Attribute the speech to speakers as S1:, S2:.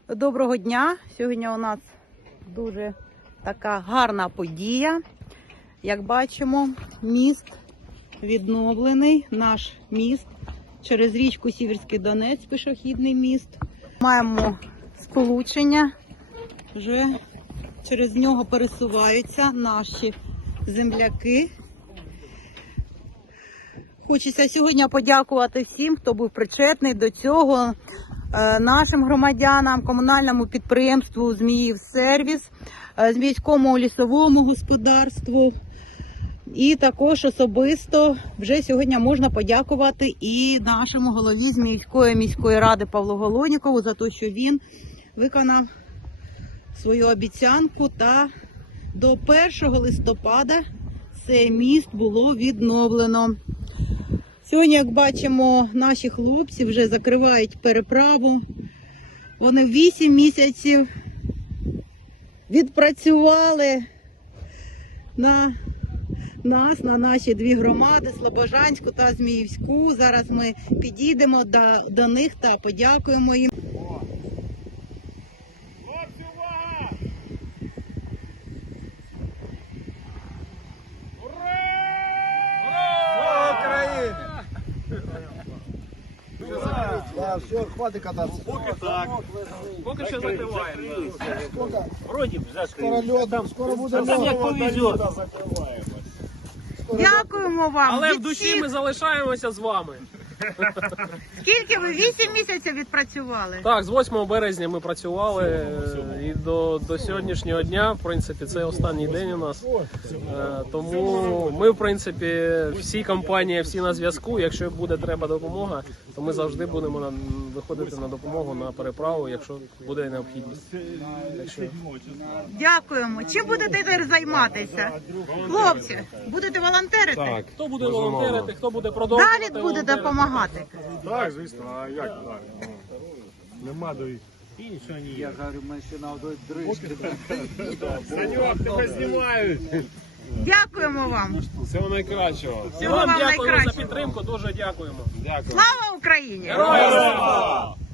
S1: Доброго дня! Сьогодні у нас дуже така гарна подія. Як бачимо, міст відновлений, наш міст через річку Сіверський Донець, пішохідний міст. Маємо сполучення, вже через нього пересуваються наші земляки. Хочеться сьогодні подякувати всім, хто був причетний до цього, нашим громадянам, комунальному підприємству «Зміївсервіс», Зміївському лісовому господарству. І також особисто вже сьогодні можна подякувати і нашому голові Зміївської міської ради Павлу Голонікову за те, що він виконав свою обіцянку та до 1 листопада цей міст було відновлено. Сьогодні, як бачимо, наші хлопці вже закривають переправу. Вони 8 місяців відпрацювали на нас, на наші дві громади, Слобожанську та Зміївську. Зараз ми підійдемо до них та подякуємо їм.
S2: Да, все, хватит кататься.
S3: Поки так. Поки що закриваємо. Вроді б
S2: Скоро
S3: закриємо.
S2: лед, скоро буде
S3: Там як
S2: лед.
S3: повезет.
S1: Дякуємо вам!
S4: Але
S1: від
S4: в душі
S1: всіх.
S4: ми залишаємося з вами.
S1: Скільки ви? 8 місяців відпрацювали?
S4: Так, з 8 березня ми працювали і до сьогоднішнього дня, в принципі, це останній день у нас. Тому ми, в принципі, всі компанії, всі на зв'язку. Якщо буде треба допомога, то ми завжди будемо виходити на допомогу, на переправу, якщо буде необхідність.
S1: Дякуємо. Чим будете тепер займатися? Хлопці, будете волонтерити?
S5: Так,
S4: Хто буде волонтерити, хто буде продовжувати
S1: Далі буде
S4: волонтерити.
S1: допомагати?
S5: так, звісно, а як так? Нема до їх.
S3: Я говорю, ми ще на одній дрижці.
S5: Саньок, тебе знімають.
S1: Дякуємо вам.
S5: Всього найкращого.
S1: Всього
S4: Вам
S1: вам
S4: дякуємо за
S1: найкращого.
S4: підтримку, дуже дякуємо.
S5: Дякую.
S1: Слава Україні!
S4: Героям слава!